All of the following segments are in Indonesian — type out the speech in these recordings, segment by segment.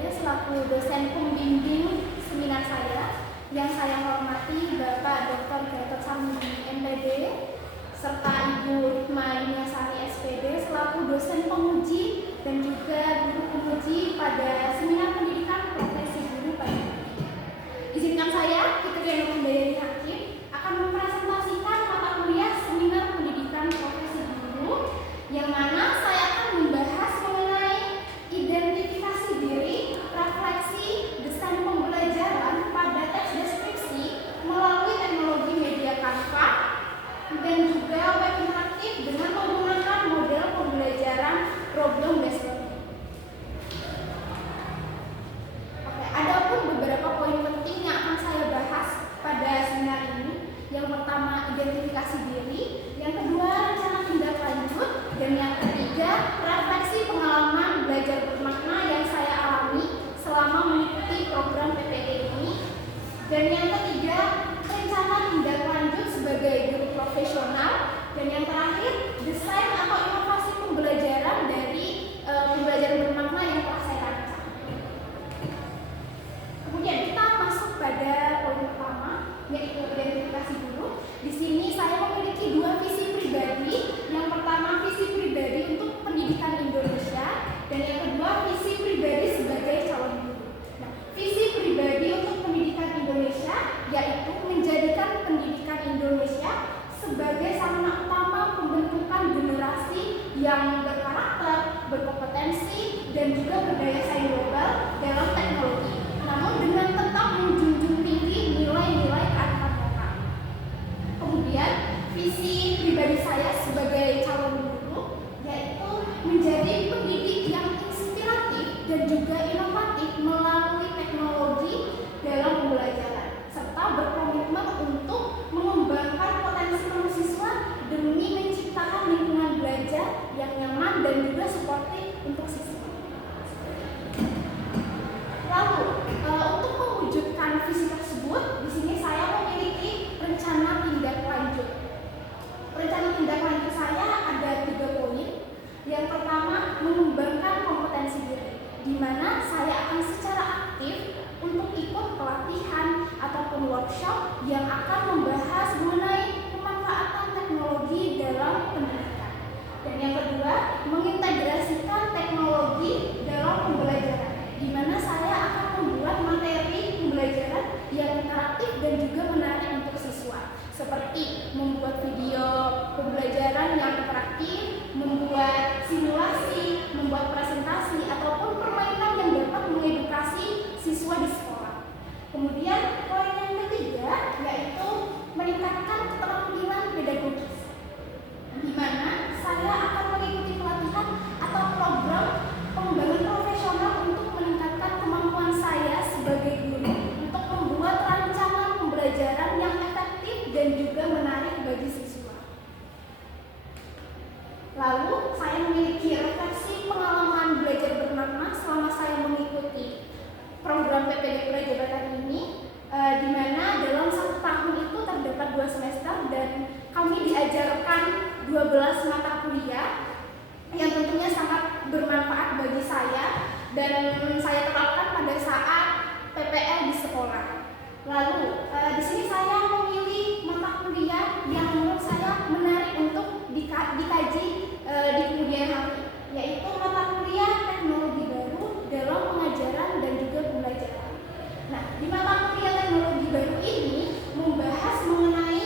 selaku dosen pembimbing seminar saya, yang saya hormati Bapak Dr. Gatot Sarmudi MPD serta Ibu Rukma Yuniasari SPD selaku dosen penguji dan juga guru penguji pada seminar pendidikan profesi guru pada hari ini. Izinkan saya, Fitri Handayani Hakim, akan mempresentasikan mata kuliah seminar pendidikan profesi guru yang mana saya akan membahas mengenai identifikasi diri, refleksi, desain pembelajaran pada teks deskripsi melalui teknologi media Canva dan juga web interaktif dengan menggunakan model pembelajaran problem based learning. Oke, ada pun beberapa poin penting yang akan saya bahas pada seminar ini. Yang pertama, identifikasi diri, yang kedua, rencana tindak lanjut, dan yang ketiga, refleksi pengalaman belajar bermakna yang saya alami selama mengikuti program PPG ini, dan yang ketiga, rencana tindak lanjut sebagai guru profesional, dan yang terakhir, desain atau inovasi pembelajaran dari pembelajaran bermakna yang telah saya rancang. Kemudian kita masuk pada poin pertama, yaitu identifikasi guru. Di sini saya memiliki dua visi pribadi. Yang pertama, visi pribadi untuk pendidikan Indonesia, dan yang kedua, visi pribadi sebagai calon guru. Nah, visi pribadi untuk pendidikan Indonesia yaitu menjadikan pendidikan Indonesia sebagai sarana utama pembentukan generasi yang berkarakter, berkompetensi, dan juga berdaya saing global dalam teknologi, namun dengan tetap menjunjung tinggi nilai-nilai kearifan lokal. Kemudian, visi pribadi saya sebagai calon guru yaitu menjadi pendidik yang inspiratif dan juga inovatif melalui teknologi dalam pembelajaran, serta berkomitmen untuk mengembangkan potensi mahasiswa demi menciptakan lingkungan belajar yang nyaman dan juga suportif untuk siswa. Lalu, untuk mewujudkan visi tersebut, di sini saya memiliki rencana tindak lanjut. Rencana tindak lanjut saya ada 3 poin. Yang pertama, mengembangkan kompetensi diri, di mana saya akan secara aktif untuk ikut pelatihan ataupun workshop yang akan membahas mengenai pemanfaatan teknologi dalam pendidikan. Dan yang kedua, mengintegrasikan teknologi dalam pembelajaran, di mana saya akan membuat materi pembelajaran yang interaktif dan juga menarik untuk siswa, seperti membuat video pembelajaran yang interaktif, membuat simulasi, membuat presentasi, ataupun permainan yang dapat mengedukasi siswa di sekolah. Kemudian poin yang ketiga yaitu meningkatkan keterampilan pedagogis, di mana saya akan mengikuti pelatihan atau program pengembangan profesional untuk meningkatkan kemampuan saya sebagai guru untuk membuat rancangan pembelajaran yang efektif dan juga menarik bagi siswa. Lalu, saya memiliki refleksi pengalaman belajar bermakna selama saya mengikuti program PPG Prajabatan ini, di mana dalam 1 tahun itu terdapat 2 semester dan kami diajarkan 12 mata kuliah yang tentunya sangat bermanfaat bagi saya dan saya terapkan pada saat PPL di sekolah. Lalu, di sini saya memilih mata kuliah yang menurut saya menarik untuk dikaji di kemudian hari, yaitu mata kuliah teknologi baru dalam pengajaran dan juga pembelajaran. Nah, di mata kuliah teknologi baru ini membahas mengenai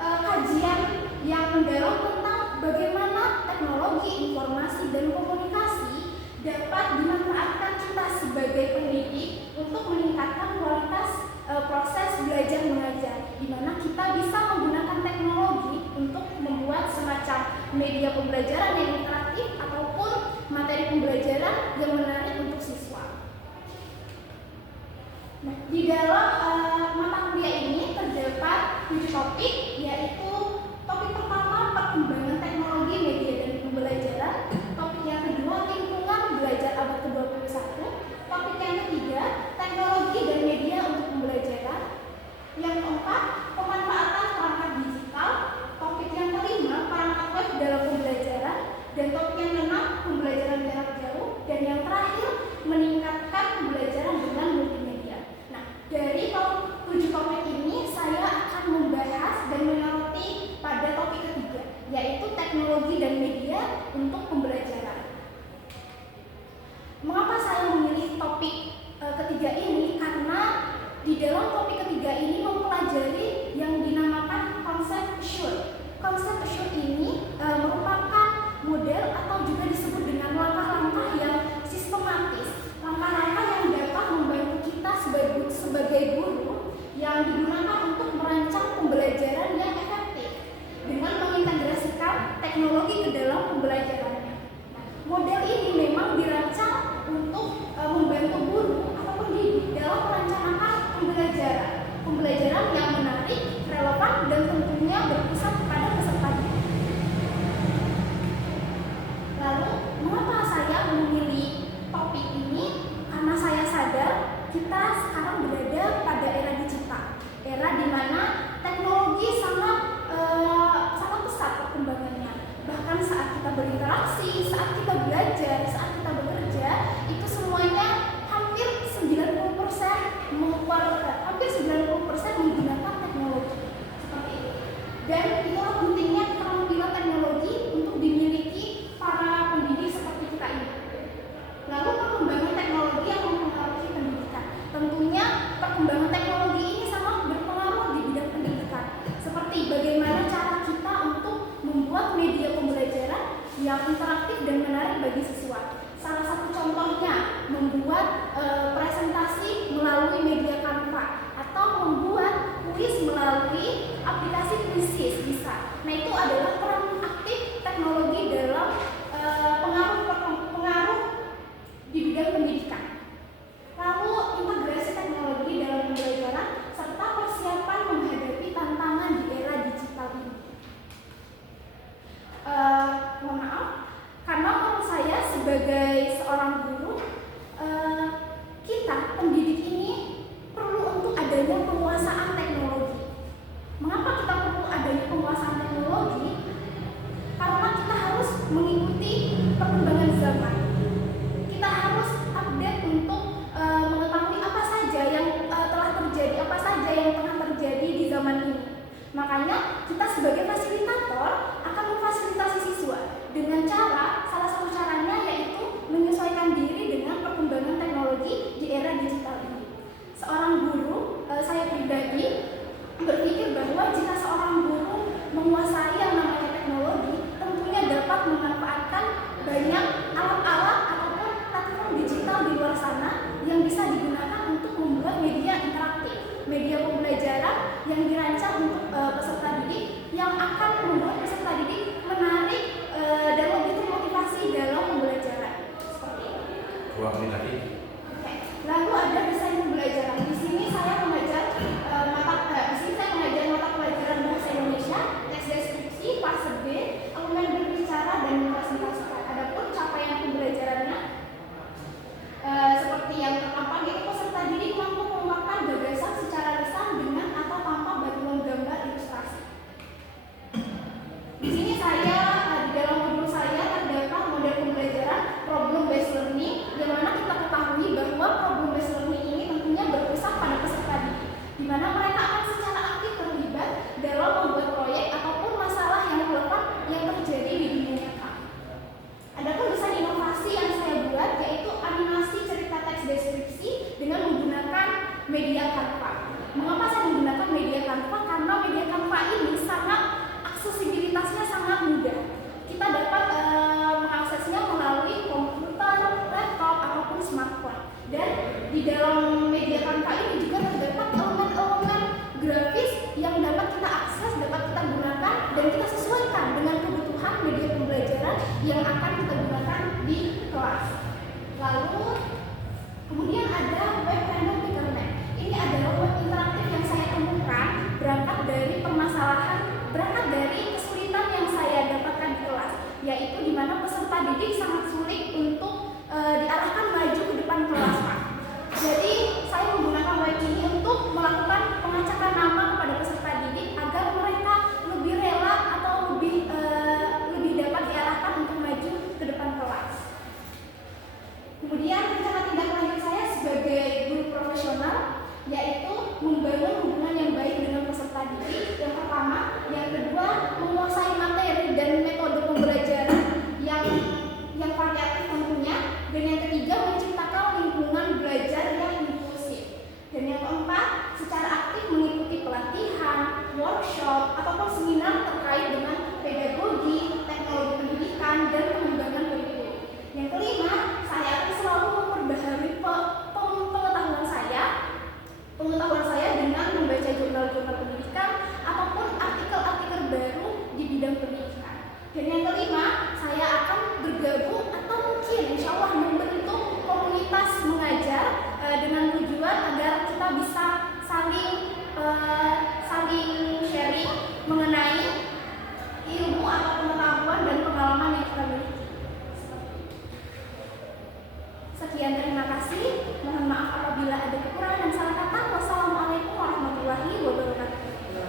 kajian yang mendalam tentang bagaimana teknologi informasi dan komunikasi dapat dimanfaatkan kita sebagai pendidik untuk meningkatkan kualitas proses belajar mengajar, di mana kita bisa menggunakan teknologi untuk membuat semacam media pembelajaran yang interaktif ataupun materi pembelajaran yang menarik untuk siswa. Nah, di dalam mata kuliah ini terdapat 7 topik, yaitu topik pertama perkembangan teknologi media dan pembelajaran, topik yang kedua lingkungan belajar abad ke-21, topik yang ketiga teknologi dan media untuk pembelajaran, yang keempat pemanfaatan perangkat digital, topik yang kelima perangkat web dalam pembelajaran, dan topik yang keenam pembelajaran jarak jauh, dan yang terakhir meningkatkan melalui aplikasi krisis bisa. Nah, itu adalah peran aktif teknologi dalam pengaruh di bidang pendidikan. Lalu integrasi teknologi dalam pembelajaran serta persiapan menghadapi tantangan di era digital ini. Mohon maaf, karena menurut saya sebagai seorang guru, kita pendidik ini perlu untuk adanya penguasaan teknologi. Mengapa kita perlu adanya penguasaan teknologi? Karena kita harus mengikuti perkembangan zaman. Kita harus update untuk mengetahui apa saja yang telah terjadi, apa saja yang tengah terjadi di zaman ini. Makanya kita sebagai fasilitator akan memfasilitasi siswa dengan cara, salah satu caranya yaitu menyesuaikan diri dengan perkembangan teknologi di era digital ini. Seorang guru, saya pribadi berpikir bahwa jika seorang guru menguasai yang namanya teknologi, tentunya dapat memanfaatkan banyak alat-alat ataupun platform digital di luar sana yang bisa digunakan untuk membuat media interaktif, media pembelajaran yang dirancang untuk peserta didik, yang akan membuat peserta didik menarik dan lebih termotivasi dalam pembelajaran. Seperti itu. Ulangi lagi. Oke. Lalu ada desain pembelajaran. Di sini saya mengajar mata pelajaran bahasa Indonesia, teks deskripsi, fase B, elemen berbicara dan mempresentasikan. Adapun capaian pembelajarannya seperti yang terpampang, yaitu peserta didik mampu mengungkapkan gagasan secara lisan dengan atau tanpa bantuan gambar ilustrasi. Di sini saya di dalam modul saya terdapat model pembelajaran problem based learning, yang mana kita ketahui bahwa problem based learning ini tentunya berpusat pada peserta didik, di mana mereka akan secara aktif terlibat dalam membuat proyek ataupun masalah yang relevan yang terjadi di dunia nyata. Adapun desain inovasi yang saya buat yaitu animasi cerita teks deskripsi dengan menggunakan media Canva. Mengapa saya menggunakan media Canva? Karena media Canva ini sangat aksesibilitasnya sangat mudah. Kita dapat mengaksesnya melalui komputer, laptop ataupun smartphone. Dan di dalam media Canva ini juga terdapat elemen-elemen grafis yang dapat kita akses, dapat kita gunakan dan kita sesuaikan dengan kebutuhan media pembelajaran yang akan kita gunakan di kelas. Lalu kemudian ada web random Thinkernet. Ini adalah web interaktif yang saya temukan berangkat dari kesulitan yang saya dapatkan di kelas, yaitu di mana peserta didik sangat sulit untuk diarahkan maju ke depan kelas, Pak. Jadi saya menggunakan web ini untuk melakukan pengacakan nama kepada peserta didik agar mereka lebih rela atau lebih dapat diarahkan untuk maju ke depan kelas. Kemudian rencana tindak lanjut saya sebagai guru profesional yaitu membangun hubungan yang baik dengan peserta didik. Yang pertama, yang kedua menguasai materi dan metode pembelajaran yang variatif tentunya, dan yang ketiga menciptakan lingkungan belajar yang inklusif, dan yang keempat secara aktif mengikuti pelatihan, workshop ataupun seminar terkait dengan pedagogi, teknologi pendidikan dan pengembangan kurikulum. Yang kelima, saya akan selalu memperbaharui pengetahuan saya dengan membaca jurnal-jurnal pendidikan ataupun artikel-artikel baru di bidang pendidikan. Dan yang kelima, saya akan bergabung atau mungkin insya Allah membentuk komunitas mengajar dengan tujuan agar kita bisa saling sharing mengenai ilmu atau pengetahuan dan pengalaman yang kita miliki. Sekian, terima kasih. Mohon maaf apabila